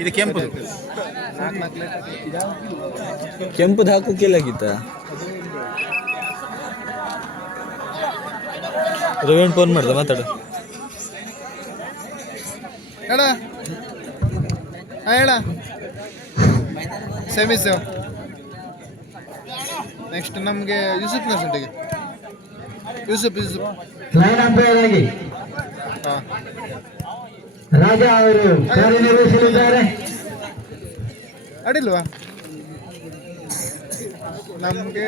ಇದು ಕೆಂಪು ಕೆಂಪುದು ಹಾಕೋಕ್ಕಿಲ್ಲಾಗಿತ್ತ Raven phone ಮಾಡ್ದ ಮಾತಾಡು ಹೇಳ ಹೇಳ ಸೆಮಿಸ್ ನೆಕ್ಸ್ಟ್ ನಮಗೆ ಯೂಸುಫ್ ನರ್ಸಂಟಿಗೆ ಯೂಸುಫ್ ಲೈನ್ ಅಂಪೈರ್ ಆಗಿ ರಾಜಾ ಅವರು ಕಾರ್ಯನಿರ್ವಹಿಸಲಿದ್ದಾರೆ. ಅಡಿಲ್ವಾ ನಮಗೆ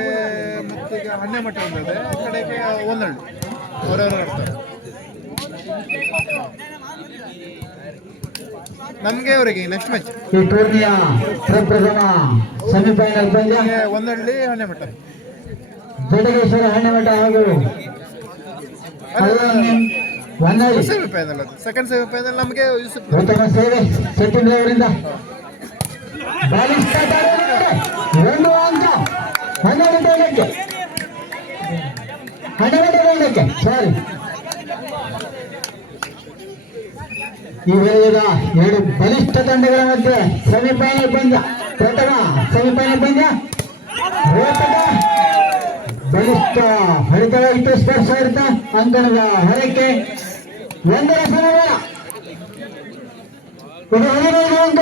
ಮತ್ತೀಗ ಹಣ್ಣೆ ಮಠ ಒಂದಿದೆ ಕಡೆಗೆ ಒಂದಳ್ಳಿ ಅವರವರು ಆಡ್ತಾರೆ ನಮಗೆ ಅವರಿಗೆ ನೆಕ್ಸ್ಟ್ ಮ್ಯಾಚ್ ಈ ಟೂರ್ನಿಯ ಪ್ರಪ್ರಥಮ ಸೆಮಿಫೈನಲ್ ಪಂದ್ಯ ಒಂದಳ್ಳಿ ಹಣ್ಣೆ ಮಠ ಜಡಗೇಶ್ವರ ಹಣ್ಣೆಮಠ ಹಾಗೂ ಸೆಮಿಫೈನಲ್ ಅದು ಸೆಕೆಂಡ್ ಸೆಮಿಫೈನಲ್ ನಮಗೆ ಉತ್ತಮ ಸೇವೆ ಸಚಿನ್ ಅವರಿಂದ ಒಂದು ಅಂಕ 12 12 ಸಾರಿ ಈ ವೇಳೆಯ ಎರಡು ಬಲಿಷ್ಠ ತಂಡಗಳ ಮಧ್ಯೆ ಸೆಮಿಫೈನಲ್ ಪಂದ್ಯ ಪ್ರಥಮ ಸೆಮಿಫೈನಲ್ ಪಂದ್ಯ ರೋಚಕ ಬಲಿಷ್ಠ ಹೊಡೆತವಾಗಿತ್ತು ಸ್ಪರ್ಶ ಇರ್ತ ಅಂಕಣದ ಹೊರಕ್ಕೆ ಒಂದರ ಸಮಯ ಇದು 15 ಅಂಕ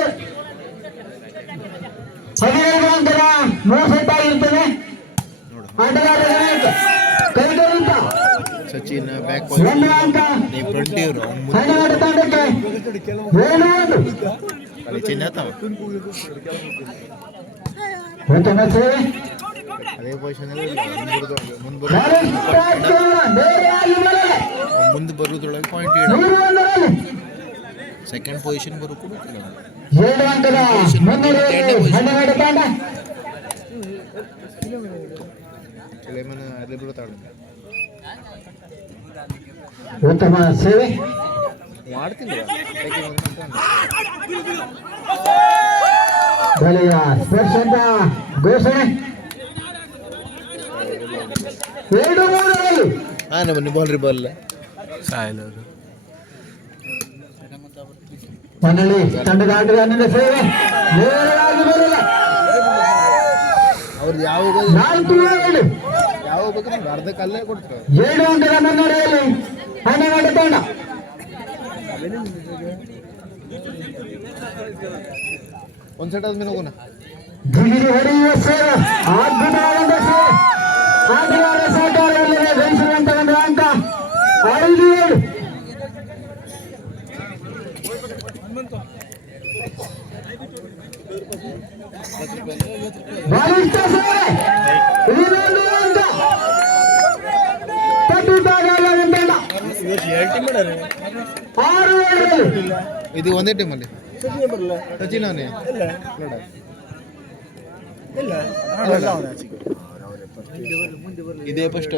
15 ಅಂಕದ ಮೋಸಟ್ಟಾಗಿರ್ತದೆ ಆಟಗಾರರ ಕೈಗೊಳ್ಳುತ್ತ ಸಚಿನ್ ಬ್ಯಾಕ್ ಒಂದು ಅಂಕ ಹನ್ನೆರಡು ತಂಡಕ್ಕೆ 7-1 ಉತ್ತಮ ಸೇವೆ ಅದೇ ಪೊಸಿಷನ್ ಮುಂದೆ ಬರುವುದ್ರೊಳಗೆ ಪಾಯಿಂಟ್ ಸೆಕೆಂಡ್ ಪೊಸಿಷನ್ ಬರೋ ಕೂಡ 7 ಅಂಕದ ಮುನ್ನಡೆಯಲ್ಲಿ 12 ತಂಡ ಅದೇ ಬಿಡುತ್ತಾಳೆ ಉತ್ತಮ ಸೇವೆ ಮಾಡ್ತಿಲ್ಲ ಬಲೆಯ ಸ್ಪರ್ಶದ ಘೋಷಣೆ 2-3 ಬನ್ನಿ ಬಾಲ್ ಬಾಲ್ ಸಾಯಲವರು ಮನೆಯಲ್ಲಿ ತಂಡದ ಆಟಗಾರನಿಂದ ಸೇವೆ ನೇರವಾಗಿ ಬರಲಿಲ್ಲ ಅವ್ರದ್ದು ಯಾವ 4-7 ಯಾವ ಬೇಕು ಅರ್ಧ ಕಲ್ಲೇ ಕೊಡ್ತಾರೆ 7 ಅಂಕದ ಮುನ್ನಡೆಯಲ್ಲಿ 12 ತಂಡ ಒಂದು ಸೆಟ್ ಆದ್ಮೇಲೆ ಹೋಗೋಣ ಜಿಗಿದು ಹೊಡೆಯುವ ಸೇವೆ ಅದ್ಭುತವಾದ ಸೇವೆ ಆಟಗಾರ ಸಹಕಾರವಿಲ್ಲದೆ ಗಳಿಸಿರುವಂತ ಒಂದು ಅಂಕ 5-7 ಬಲಿಷ್ಠ ಸೇವೆ ಇನ್ನೊಂದು ಅಂಕ ತಟ್ಟುತ್ತಾಗಲ್ಲ ತಂಡ 6-7 ಇದು ಒಂದೇ ಟೀಮಲ್ಲಿ ಸಚಿನ್ ಅವನೇ ಇದೇ ಫಸ್ಟ್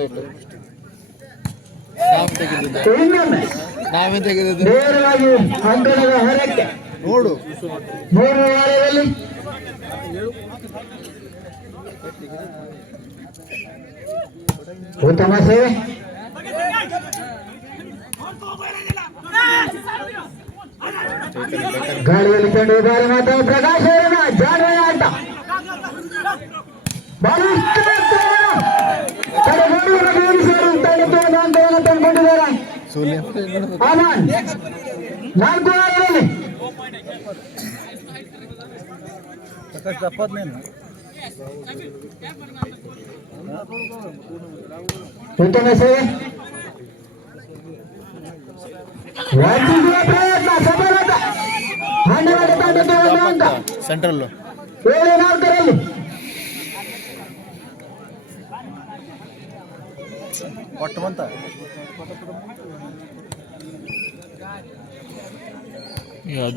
ನಾವೇ ತೆಗೆದಿದ್ದು ನೇರವಾಗಿ ಅಂಕಣದ ಹೊರಕ್ಕೆ ನೋಡು 3 ವಾರದಲ್ಲಿ ಉತ್ತಮ ಸೇವೆ ಗಾಳಿಯಲ್ಲಿ ಕಂಡು ಬಾರಿ ಮಾತ್ರ ಪ್ರಕಾಶ್ ಅವರನ್ನ ಜಾನ್ವಯ ಆಟ ಬಲಿಷ್ಠ ಅಂಕವನ್ನು ತಂದುಕೊಂಡಿದ್ದಾರೆ ಆಮಾನ್ 4 ವಾರದಲ್ಲಿ ಉತ್ತಮ ಸೇವೆ ಪ್ರಯತ್ನ ಸಫಲತೆ 12 ತಂಡಕ್ಕೆ 1 ಅಂಕ ಸೆಂಟ್ರಲ್ 7-4 ಒಟ್ಟು ಬಂತ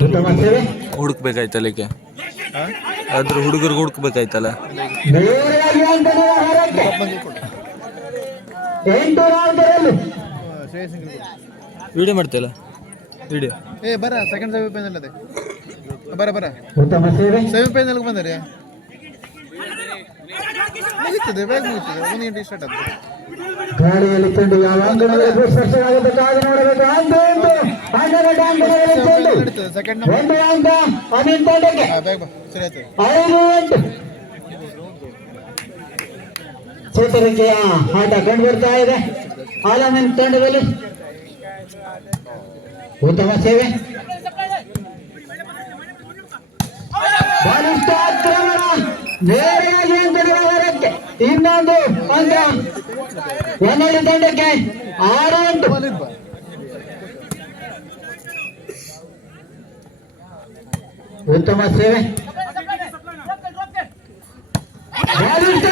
ಉತ್ತಮ ಸೇವೆ ಹುಡುಕ್ಬೇಕಾಯ್ತಲ್ಲ ಈಗ ಅದ್ರ ಹುಡುಗರಿಗೆ ಹುಡುಕ್ಬೇಕಾಯ್ತಲ್ಲ ನೇರವಾಗಿ ಅಂಕಣದ ಹೊರಕ್ಕೆ 8-4 ವಿಡಿಯೋ ಮಾಡ್ತೀಯಲ್ಲ ವಿಡಿಯೋ ಬರ ಸೆಕೆಂಡ್ ಸೆಮಿಫೈನಲ್ ಅದೇ ಬರ ಉತ್ತಮ ಸೇವೆ ಸೆಮಿಫೈನಲ್ಗೆ ಬಂದರೆ ಮುಗಿತದೆ ಬೇಗ ಮುಗಿತದೆ 1 ಗಂಟೆ ಸ್ಟಾರ್ಟ್ ಆಗ್ತದೆ ಗಾಳಿಯಲ್ಲಿ ಕಂಡು ಯಾವ ಅಂಗಣದಲ್ಲಿ ಸ್ಪರ್ಶವಾಗುತ್ತೆ ಕಾದು ನೋಡಬೇಕು ಅಂತ ಹನ್ನೆರಡು ಅಂಕಗಳಲ್ಲಿ ಚೆಂಡು. ನಡೀತದೆ ಸೆಕೆಂಡ್ ನಂಬರ್. 1 ಅಂಕ ಅನಿಲ್ ತಂಡಕ್ಕೆ. ಬೇಗ ಬಾ ಸರಿ ಆಯ್ತು. 5-8 ಚೇತರಿಕೆಯ ಆಟ ಕಂಡು ಬರ್ತಾ ಇದೆ ಆಲಮನ್ ತಂಡದಲ್ಲಿ. ಉತ್ತಮ ಸೇವೆ, ಬಲಿಷ್ಠ ಆಕ್ರಮಣ, ನೇರವಾಗಿ ಅಂಕಗಳ ಹೊರಕ್ಕೆ. ಇನ್ನೊಂದು ಅಂಕ ಹೊನ್ನಳ್ಳಿ ತಂಡಕ್ಕೆ. 6-8 ಉತ್ತಮ ಸೇವೆ, ಬಲಿಷ್ಠ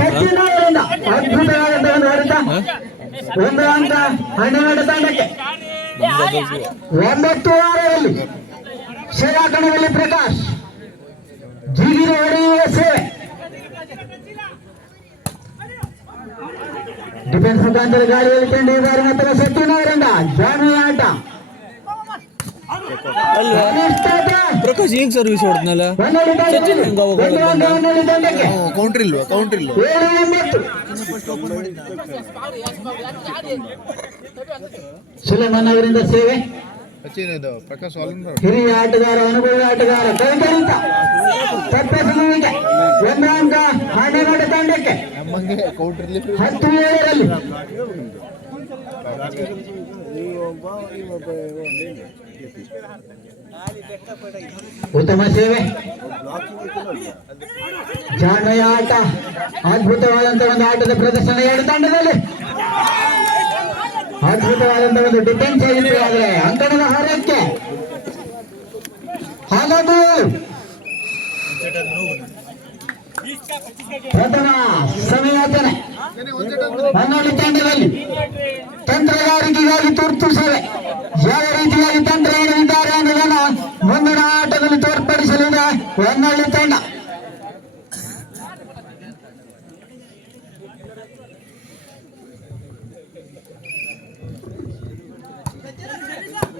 ಶಕ್ತಿನವರಿಂದ ಅದ್ಭುತವಾದಂತಹ ಒಂದು ಹೊಡೆತ. 1 ಅಂಕ ಹನ್ನೆರಡು ತಂಡಕ್ಕೆ. 9-6ರಲ್ಲಿ ಶ್ರೀರಾಕಣದಲ್ಲಿ ಪ್ರಕಾಶ್ ಜಿಗಿರು ಹೊಡೆಯುವ ಸೇವೆ. ಡಿಫೆನ್ಸ್ ಮುಖಾಂತರ ಗಾಳಿಯಲ್ಲಿ ಕಂಡಿದ್ದಾರೆ ಮತ್ತು ಸಚಿನವರಿಂದ ಜಾಮಿಯ ಆಟ. ಪ್ರಕಾಶ್ ಈಗ ಸರ್ವಿಸ್ ಹೊಡೆದ್ನಲ್ಲ. ಕೌಂಟ್ರ್ ಇಲ್ವಾ? ಕೌಂಟ್ರ್ ಇಲ್ವಾ? 7-9 ಸುಲೇಮಾನ್ ಅವರಿಂದ ಸೇವೆ. ಸಚಿನ್ ಇದು ಪ್ರಕಾಶ್ ಆಲ್ರೌಂಡರ್. ಹಿರಿಯ ಆಟಗಾರ, ಅನುಭವಿ ಆಟಗಾರ, ಕೈಕರಿತ ತಪ್ಪಿಸುವಿಕೆ. 1 ಅಂಕ ಹನ್ನೆರಡು ತಂಡಕ್ಕೆ. ನಮ್ಮಂಗೆ ಕೌಂಟ್ರ್ ಇಲ್ಲಿ 10-7ರಲ್ಲಿ ಉತ್ತಮ ಸೇವೆ, ಜಾಣ್ಮೆಯ ಆಟ, ಅದ್ಭುತವಾದಂತಹ ಒಂದು ಆಟದ ಪ್ರದರ್ಶನ 2 ತಂಡದಲ್ಲಿ. ಅದ್ಭುತವಾದಂತಹ ಒಂದು ಡಿಫೆನ್ಸ್ ಆಗಿತ್ತು, ಆದರೆ ಅಂಕಣದ ಹೊರಕ್ಕೆ. ಹಾಗಾಗಿ ಪ್ರಥಮ ಸಮಯಾಚನೆ ಹೊನ್ನಳ್ಳಿ ತಂಡದಲ್ಲಿ ತಂತ್ರಗಾರಿಕೆಗಾಗಿ ತುರ್ತು ಸೇವೆ. ಯಾವ ರೀತಿಯಾಗಿ ತಂತ್ರ ಹಿಡಿದಿದ್ದಾರೆ ಅನ್ನೋದನ್ನು ಮುಂದಿನ ಆಟದಲ್ಲಿ ತೋರ್ಪಡಿಸಲಿದೆ ಹೊನ್ನಳ್ಳಿ ತಂಡ.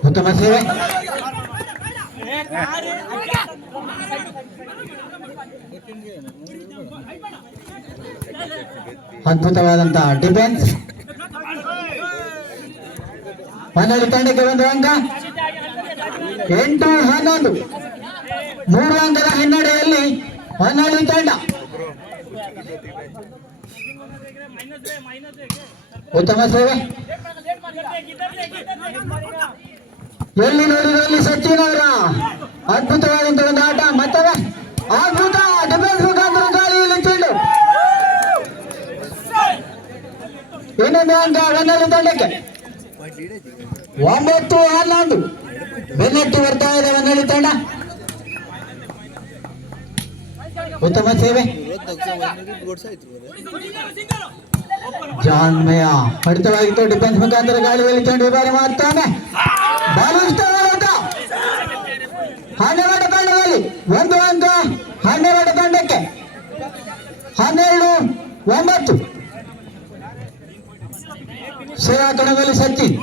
ಉತ್ತಮ ಸೇವೆ, ಅದ್ಭುತವಾದಂತಹ ಡಿಫೆನ್ಸ್. ಹೊನ್ನಳ್ಳಿ ತಂಡಕ್ಕೆ 1 ಅಂಕ. 8-11 3 ಅಂಕದ ಹಿನ್ನಡೆಯಲ್ಲಿ ಹೊನ್ನಳ್ಳಿ ತಂಡ. ಉತ್ತಮ ಸೇವೆ, ಎಲ್ಲಿ ನೋಡಿದಲ್ಲಿ ಸಚಿನ್ ಅವರ ಅದ್ಭುತವಾದಂತಹ ಒಂದು ಆಟ. ಮತ್ತವೆ ಅದ್ಭುತ ಡಿಫೆನ್ಸ್ ಮುಖಾಂತರ ಗಾಳಿಯಲ್ಲಿ ಚೆಂಡು. ಇನ್ನೊಂದು ಅಂಕ ಹೊನ್ನಳ್ಳಿ ತಂಡಕ್ಕೆ. 9-11 ಬೆನ್ನಟ್ಟಿ ಬರ್ತಾ ಇದೆ ಹೊನ್ನಳ್ಳಿ ತಂಡ. ಉತ್ತಮ ಸೇವೆ, ಜಾಣ್ಮೆಯ ಹೊಡೆತವಾಗಿತ್ತು. ಡಿಫೆನ್ಸ್ ಮುಖಾಂತರ ಗಾಳಿಯಲ್ಲಿ ಚೆಂಡು ವಿಭಾಗ ಮಾಡ್ತಾನೆ. ಬಲಿಷ್ಠವಾದ 12 ತಂಡದಲ್ಲಿ 1 ಅಂಕ 12 ತಂಡಕ್ಕೆ. 12-9 ಶ್ರೀರಾಕಣದಲ್ಲಿ ಸಚಿನ್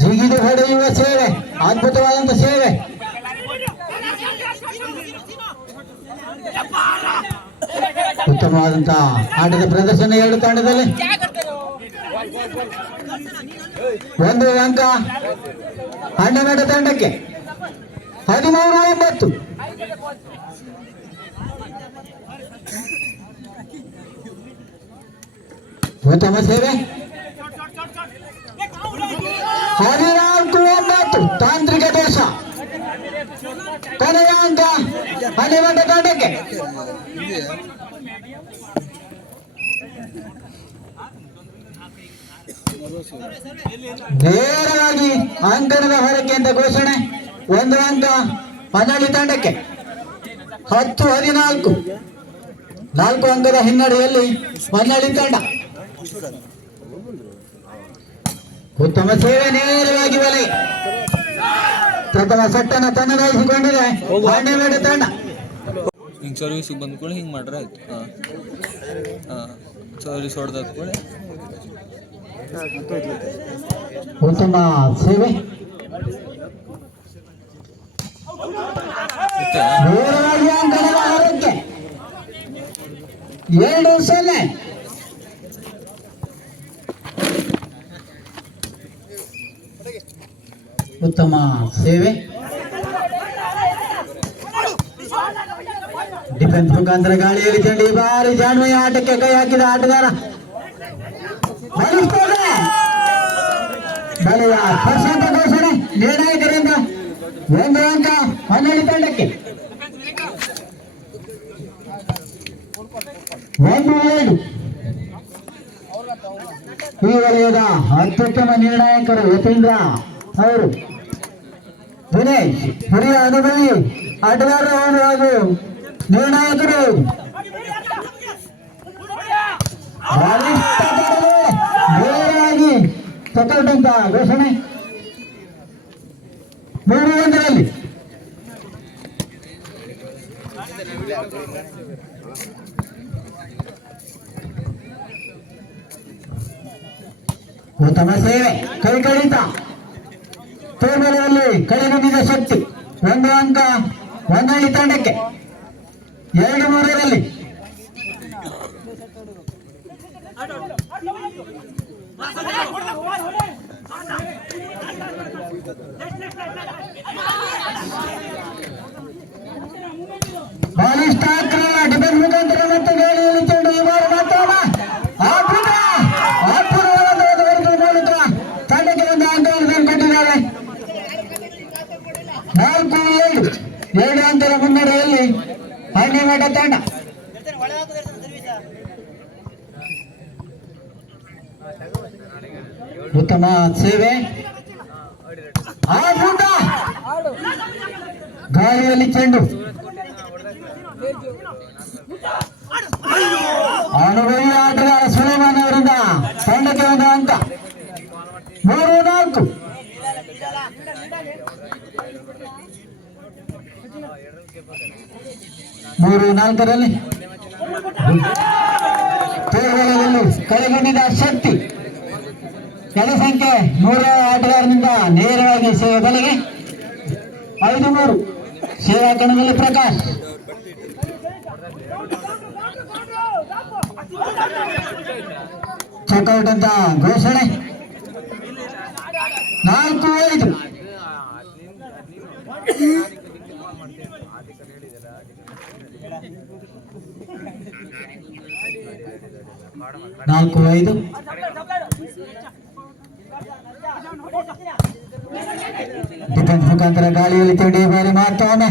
ಜಿಗಿದು ಹೊಡೆಯುವ ಸೇವೆ, ಅದ್ಭುತವಾದಂತ ಸೇವೆ. ಉತ್ತಮವಾದಂತಹ ಆಟದ ಪ್ರದರ್ಶನ 2 ತಂಡದಲ್ಲಿ. 1 ಅಂಕ 12 ತಂಡಕ್ಕೆ. 13-9 ಉತ್ತಮ ಸೇವೆ. 14-9 ತಾಂತ್ರಿಕ ದೋಷ. ಕೊನೆಯ ಅಂಕ 12 ತಂಡಕ್ಕೆ. ನೇರವಾಗಿ ಅಂಕಣದ ಹೊರಕ್ಕೆ ಅಂತ ಘೋಷಣೆ. 1 ಅಂಕ ಹೊನ್ನಳ್ಳಿ ತಂಡಕ್ಕೆ. 10-14 4 ಅಂಕದ ಹಿನ್ನಡೆಯಲ್ಲಿ ಹೊನ್ನಳ್ಳಿ ತಂಡ. ಉತ್ತಮ ಸೇವೆ, ನೇರವಾಗಿ ಬಲೆ. ಪ್ರಥಮ ಸಟ್ಟನ್ನು ತನ್ನದಾಗಿಸಿಕೊಂಡಿದೆ 12 ತಂಡ. ಹಿಂಗೆ ಸರ್ವಿಸಿಗೆ ಬಂದ್ಕೊಳ್ಳಿ ಹಿಂಗೆ ಮಾಡ್ರೆ ಆಯ್ತು. ಹಾಂ ಸರ್ವಿಸ್ ಹೊಡೆದಾದ್ಕೊಳ್ಳಿ. ಉತ್ತಮ ಸೇವೆ, ನೇರವಾಗಿ ಅಂಕಣದ ಹೊರಕ್ಕೆ. 2-0 ಉತ್ತಮ ಸೇವೆ. ಡಿಫೆನ್ಸ್ ಮುಖಾಂತರ ಗಾಳಿಯಲ್ಲಿ ಚೆಂಡು ಈ ಬಾರಿ ಜಾಣ್ಮೆಯ ಆಟಕ್ಕೆ ಕೈ ಹಾಕಿದ ಆಟಗಾರ ಬಲೆಯ ಸ್ಪರ್ಶಾಂತ ಘೋಷಣೆ ನಿರ್ಣಾಯಕರಿಂದ 1 ಅಂಕ ಹೊನ್ನಾಳಿ ತಂಡಕ್ಕೆ. 1-7 ಈ ವಲಯದ ಅತ್ಯುತ್ತಮ ನಿರ್ಣಾಯಕರು ಯತೀಂದ್ರ ಅವರು. ದಿನೇಶ್ ಹಿರಿಯ ಅನುಭವಿ ಆಟಗಾರರು ಅವರು ಹಾಗೂ ನಿರ್ಣಾಯಕರು. ನೇರವಾಗಿ ತಗೊಳ್ಟಂತ ಘೋಷಣೆ 3-1 ಉತ್ತಮ ಸೇವೆ. ಕೈ ಕಡಿತ ತೋರ್ಬಲದಲ್ಲಿ ಕಡೆಗಣಿದ ಶಕ್ತಿ. 1 ಅಂಕ ಹೊನ್ನಾಳಿ ತಂಡಕ್ಕೆ. 2-3 ಬಾಲಿಷ್ಟ ಆಕ್ರಮಣ ಡಿಫೆನ್ಸ್ ಮುಖಾಂತರ ಮತ್ತೆ ಗಾಳಿಯಲ್ಲಿ ಚೆಂಡು ಈ ಬಾರಿ ಮಾತ್ರ ತಂಡಕ್ಕೆ ಒಂದು ಅಂಕವನ್ನು ಕೊಟ್ಟಿದ್ದಾರೆ. 4-7 2 ಅಂಕದ ಮುನ್ನಡೆಯಲ್ಲಿ ಹಳ್ಳಿಮಠ ತಂಡ. ಉತ್ತಮ ಸೇವೆ. ಗಾಳಿಯಲ್ಲಿ ಚೆಂಡು ಅನುಭವಿ ಆಟಗಾರ ಸುಲೇಮಾನ್ ಅವರಿಂದ ತಂಡಕ್ಕೆ ಒಂದು ಅಂಕ. 3-4 3-4 ತೋರ್ಬಲದಲ್ಲಿ ಕಡೆಗಣಿದ ಶಕ್ತಿ. ಕೆಲ ಸಂಖ್ಯೆ 3 ಆಟಗಾರನಿಂದ ನೇರವಾಗಿ ಸೇವೆ ಬಲೆಗೆ. 5-3 ಸೇವಾ ಕಣದಲ್ಲಿ ಪ್ರಕಾಶ್. ಚೆಕ್ಔಟ್ ಅಂತ ಘೋಷಣೆ. 4-5 4-5 ಡಿಫೆನ್ಸ್ ಮುಖಾಂತರ ಗಾಳಿಯಲ್ಲಿ ಚೆಂಡು ಈ ಬಾರಿ ಮಾತ್ರವೊಮ್ಮೆ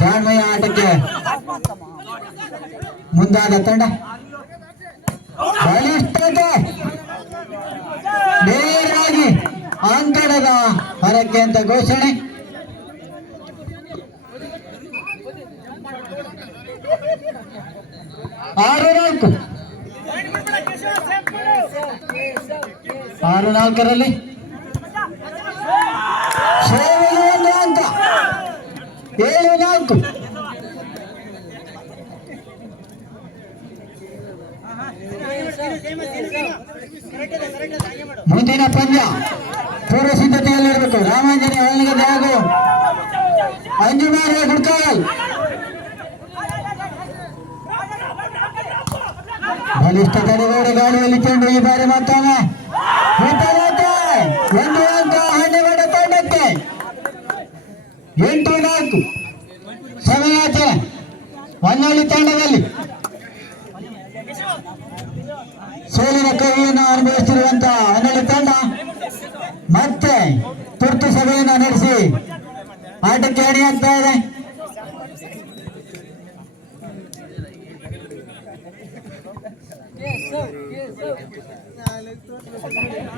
ಜಾಣ್ಮೆಯ ಆಟಕ್ಕೆ ಮುಂದಾದ ತಂಡ. ಬಲಿಷ್ಠತೆ ನೇರವಾಗಿ ಅಂಕಣದ ಹೊರಕ್ಕೆ ಅಂತ ಘೋಷಣೆ. 6-4 6-4 ಸೇವೆಗೆ 1 ಅಂಕ. 7-4 ಮುಂದಿನ ಪಂದ್ಯ ಪೂರ್ವ ಸಿದ್ಧತೆಯಲ್ಲಿರಬೇಕು. ರಾಮಾಂಜನೇಯ ಹೊಳನಗದ್ದೆ ಹಾಗೂ ಅಂಜುಮಾರಿಯ ಗುಡ್ಕಾಗಲ್. ಬಲಿಷ್ಠ ತಡೆಗೋಡೆ ಗಾಳಿಯಲ್ಲಿ ಚೆಂಡು ಈ ಬಾರಿ ಮತ್ತೊಮ್ಮೆ 1 ಅಂಕ ಹಣ್ಣೆಗಡ ತಂಡಕ್ಕೆ. 8-4 ಸಮಯಾಚರಣೆ ಹೊನ್ನಾಳಿ ತಂಡದಲ್ಲಿ. ಸೋಲಿನ ಕಹಿಯನ್ನು ಅನುಭವಿಸುತ್ತಿರುವಂತಹ ಹೊನ್ನಾಳಿ ತಂಡ ಮತ್ತೆ ತುರ್ತು ಸಭೆಯನ್ನು ನಡೆಸಿ ಆಟಕ್ಕೆ ಅಣಿಯಾಗ್ತಾ ಇದೆ.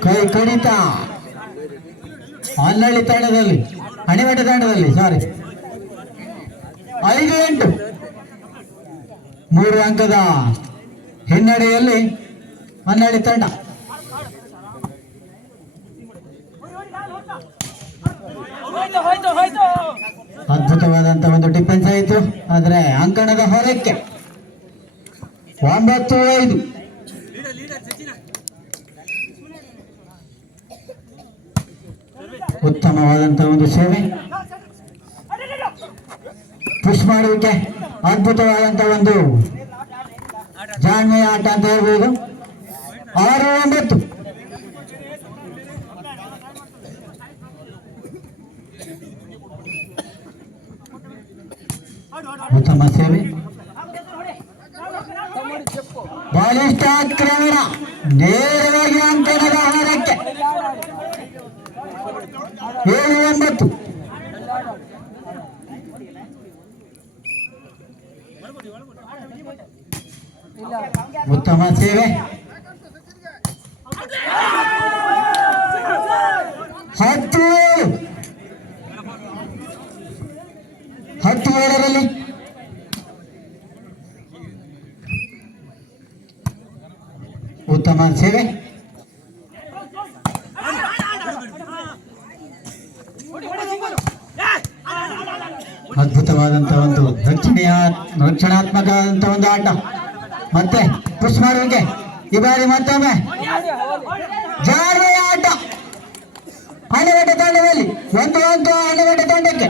ಕೈ ಕಡಿತ ಹೊನ್ನಾಳಿ ತಂಡದಲ್ಲಿ, ಅಣಿಮಠ ತಂಡದಲ್ಲಿ 5-8 3 ಅಂಕದ ಹಿನ್ನಡೆಯಲ್ಲಿ ಹೊನ್ನಾಳಿ ತಂಡ. ಅದ್ಭುತವಾದಂತಹ ಒಂದು ಡಿಫೆನ್ಸ್ ಆಯಿತು, ಆದರೆ ಅಂಕಣದ ಹೊರಕ್ಕೆ. 9-5 ಉತ್ತಮವಾದಂತಹ ಒಂದು ಸೇವೆ. ಪುಷ್ ಮಾಡುವಿಕೆ, ಅದ್ಭುತವಾದಂತಹ ಒಂದು ಜಾಣ್ಮೆಯ ಆಟ ಅಂತ ಹೇಳ್ಬೋದು. 6-9 ಉತ್ತಮ ಸೇವೆ. ಬಲಿಷ್ಠ ಆಕ್ರಮಣ ನೇರವಾಗಿ ಅಂಕಣದ ಆಹಾರಕ್ಕೆ 7-9. ಉತ್ತಮ ಸೇವೆ. 10-7ರಲ್ಲಿ ಉತ್ತಮ ಸೇವೆ. ಅದ್ಭುತವಾದಂತಹ ಒಂದು ರಕ್ಷಣಾತ್ಮಕವಾದಂತಹ ಒಂದು ಆಟ. ಮತ್ತೆ ಪುಷ್ ಮಾಡುವಿಕೆ. ಈ ಬಾರಿ ಮತ್ತೊಮ್ಮೆ ಜಾರುವೆಯ ಆಟ. ಆನೆಗಡ್ಡೆ ತಂಡದಲ್ಲಿ 1 ಅಂಕ ಆನೆಗಡ್ಡೆ ತಂಡಕ್ಕೆ.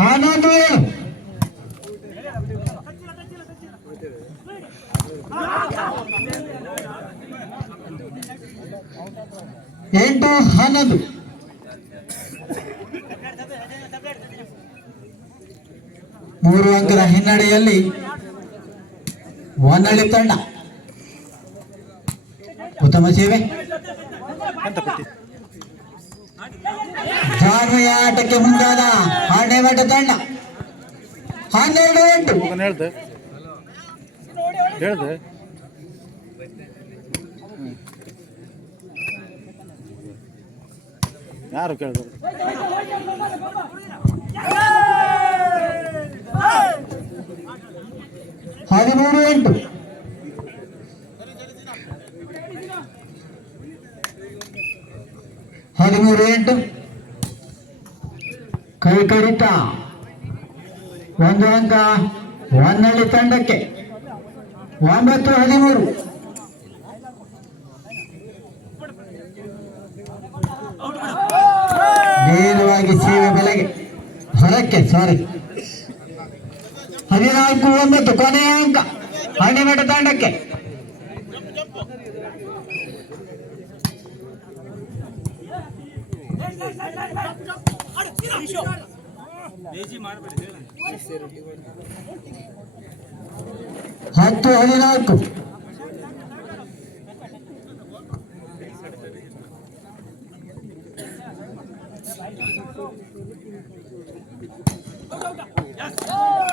ಹನ್ನೊಂದು 8-11. ಮೂರು ಅಂಕದ ಹಿನ್ನಡೆಯಲ್ಲಿ ಹೊನ್ನಳ್ಳಿ ತಂಡ. ಉತ್ತಮ ಸೇವೆ. ಜಾನ್ವೆಯ ಆಟಕ್ಕೆ ಮುಂದಾದ ಆನೆಗಡ್ಡೆ ತಂಡ. 12-8. ಹೇಳ್ದೆ ಯಾರು ಕೇಳಿದ್ರು? 13-8. ಕೈ ಕಡಿತ 1 ಅಂಕ ಹೊನ್ನಳ್ಳಿ ತಂಡಕ್ಕೆ. 9-13. ನೇರವಾಗಿ ಸೇವೆ ಬೆಲೆಗೆ ಹೊರಕ್ಕೆ. 14-9 ಕೊನೆಯ ಅಂಕ ಆನೆಗಡ್ಡೆ ತಂಡಕ್ಕೆ. ಹತ್ತು 14.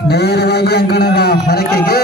ನೇರವಾಗಿ ಅಂಕಣದ ಹೊರಕೆಗೆ